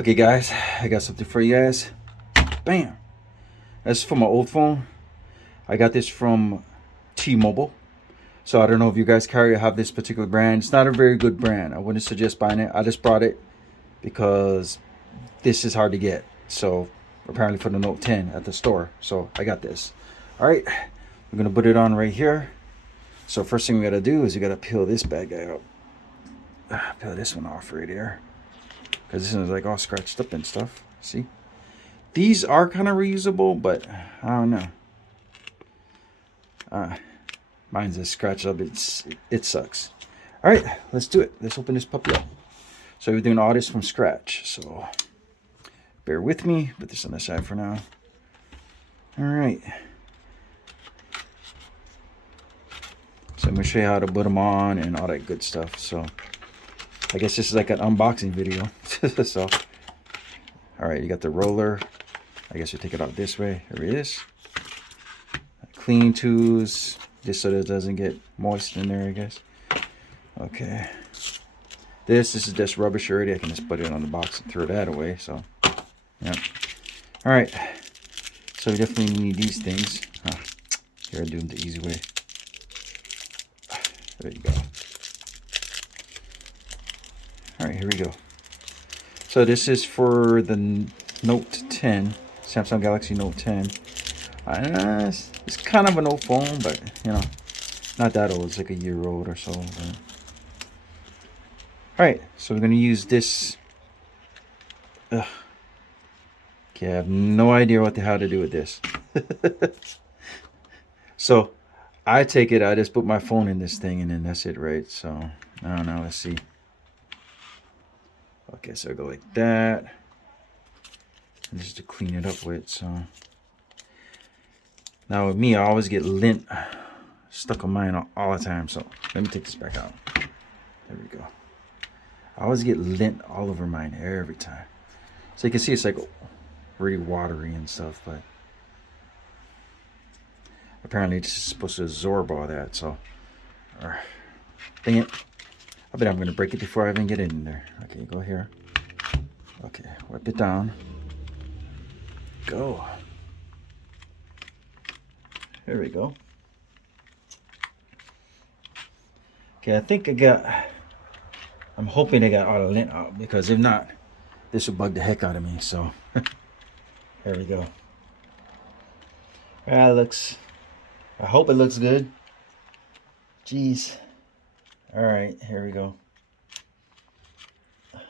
Okay, guys, I got something for you guys. Bam! That's from my old phone. I got this from T-Mobile. So I don't know if you guys carry or have this particular brand. It's not a very good brand. I wouldn't suggest buying it. I just brought it because this is hard to get. So apparently for the Note 10 at the store. So I got this. All right, we're gonna put it on right here. So first thing we gotta do is we gotta peel this bad guy out. Peel this one off right here, because this is like all scratched up and stuff. See? These are kind of reusable, but I don't know. Mine's just scratched up. It sucks. All right, let's do it. Let's open this puppy up. So we're doing all this from scratch. So bear with me. Put this on the side for now. All right. So I'm gonna show you how to put them on and all that good stuff. So I guess this is like an unboxing video. So all right, you got the roller. I guess you take it out this way. Here it is. Cleaning tools, just so that it doesn't get moist in there, I guess. Okay. This is just rubbish already. I can just put it on the box and throw that away. So, yeah. All right. So we definitely need these things. Here, I do them the easy way. There you go. All right, here we go. So this is for the Note 10, Samsung Galaxy Note 10. It's kind of an old phone, but you know, not that old. It's like a year old or so. But... all right, so we're gonna use this. Okay, I have no idea what the hell to do with this. So I take it. I just put my phone in this thing, and then that's it, right? So I don't know. Let's see. Okay, so I go like that. And just to clean it up with. So now with me, I always get lint stuck on mine all the time. So let me take this back out. There we go. I always get lint all over mine every time. So you can see it's like really watery and stuff, but apparently it's supposed to absorb all that. So, dang it. I bet I'm going to break it before I even get in there. Okay, go here. Okay, wipe it down. Go. There we go. Okay, I think I'm hoping I got all the lint out, because if not, this will bug the heck out of me. So, there we go. That looks, I hope it looks good. Jeez. All right, here we go. Get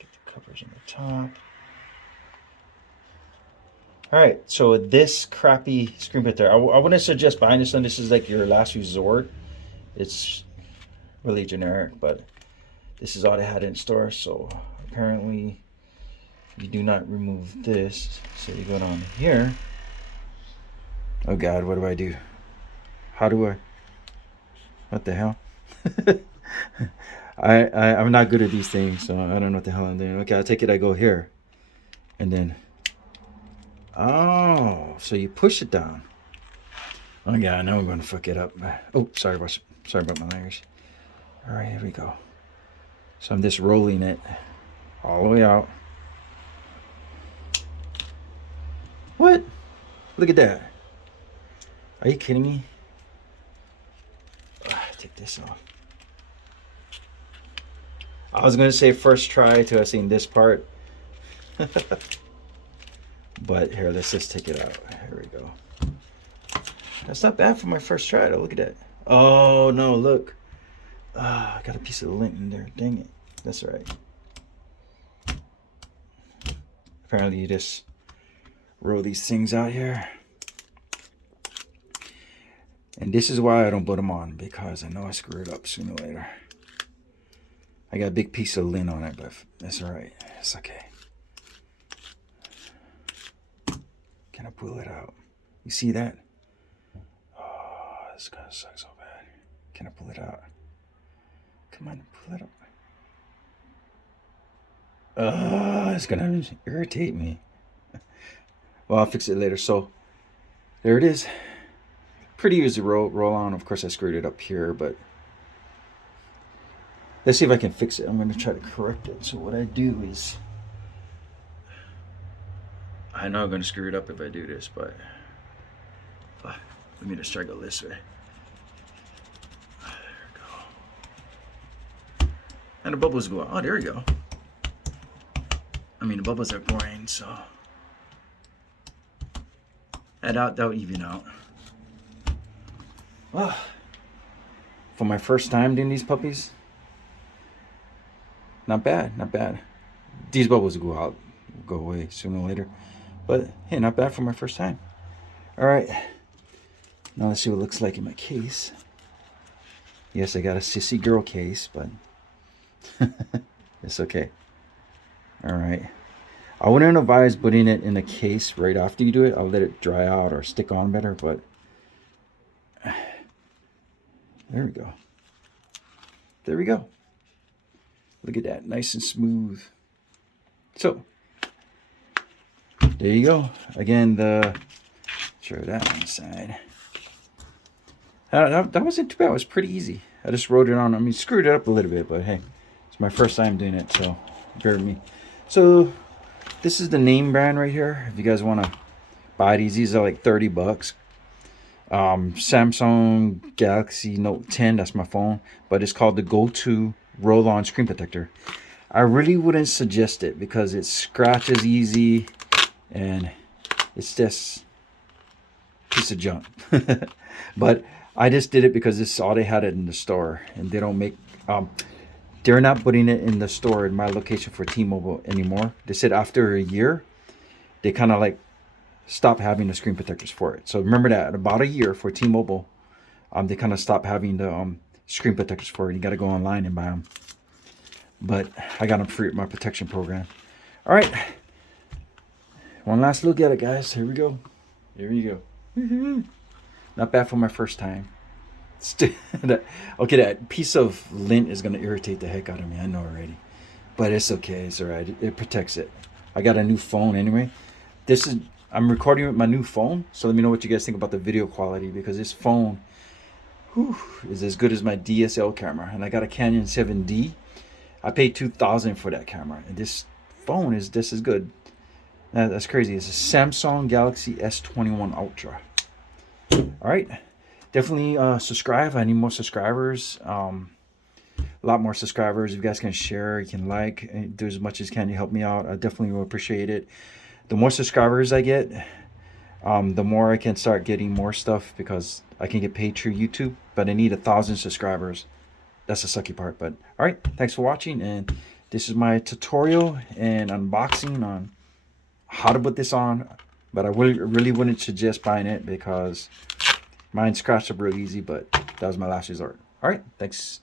the covers on the top. All right, so this crappy screen protector, I wouldn't suggest buying this one. This is like your last resort. It's really generic, but this is all they had in store. So apparently you do not remove this. So you go down here. Oh God, what do I do? How do I? What the hell? I'm not good at these things, so I don't know what the hell I'm doing. Okay, I take it. I go here, and then. Oh, so you push it down. Oh yeah, I know I'm gonna fuck it up. Oh, sorry about my language. All right, here we go. So I'm just rolling it all the way out. What? Look at that. Are you kidding me? Take this off. I was gonna say first try till I seen this part. But here, let's just take it out. Here we go. That's not bad for my first try though. Look at that. Oh no, look. I got a piece of lint in there. Dang it. That's all right. Apparently you just roll these things out here. And this is why I don't put them on, because I know I screw it up sooner or later. I got a big piece of lint on it, but that's all right. It's okay. Can I pull it out? You see that? Oh, this gonna suck so bad. Can I pull it out? Come on, pull it up. It's gonna irritate me. Well, I'll fix it later. So there it is. Pretty easy roll on. Of course, I screwed it up here, but let's see if I can fix it. I'm gonna try to correct it. So what I do is I know I'm gonna screw it up if I do this, but let me just try to go this way. There we go. And the bubbles go out. Oh, there we go. I mean, the bubbles are boring, so that'll even out. Well, for my first time doing these puppies, not bad, not bad. These bubbles will go out, go away sooner or later. But hey, not bad for my first time. All right, now let's see what it looks like in my case. Yes, I got a sissy girl case, but it's okay. All right. I wouldn't advise putting it in a case right after you do it. I'll let it dry out or stick on better, but there we go. There we go. Look at that, nice and smooth. So, there you go. Again, show that on the side. That wasn't too bad. It was pretty easy. I just wrote it on. I mean, screwed it up a little bit, but hey, it's my first time doing it, so bear with me. So, this is the name brand right here. If you guys want to buy these are like 30 bucks. Samsung Galaxy Note 10, that's my phone, but it's called the Go-To Roll-On Screen Protector. I really wouldn't suggest it because it scratches easy and it's just a piece of junk. But I just did it because this is all they had it in the store, and they don't make they're not putting it in the store in my location for T-Mobile anymore. They said after a year they kind of like stop having the screen protectors for it. So remember that about a year for T-Mobile, they kind of stop having the screen protectors for it. You got to go online and buy them. But I got them free with my protection program. All right, one last look at it, guys. Here we go. Here you go. Not bad for my first time. Okay, that piece of lint is gonna irritate the heck out of me. I know already, but it's okay. It's all right. It protects it. I got a new phone anyway. I'm recording with my new phone, so let me know what you guys think about the video quality, because this phone is as good as my DSL camera, and I got a Canon 7D. I paid $2,000 for that camera, and this phone is just as good. That's crazy. It's a Samsung Galaxy S21 Ultra. All right, definitely subscribe. I need more subscribers. A lot more subscribers. If you guys can share, you can like, do as much as you can to help me out. I definitely will appreciate it. The more subscribers I get, the more I can start getting more stuff, because I can get paid through YouTube, but I need 1,000 subscribers. That's the sucky part. But all right, thanks for watching, and this is my tutorial and unboxing on how to put this on. But I really wouldn't suggest buying it because mine scratched up real easy, but that was my last resort. All right, thanks.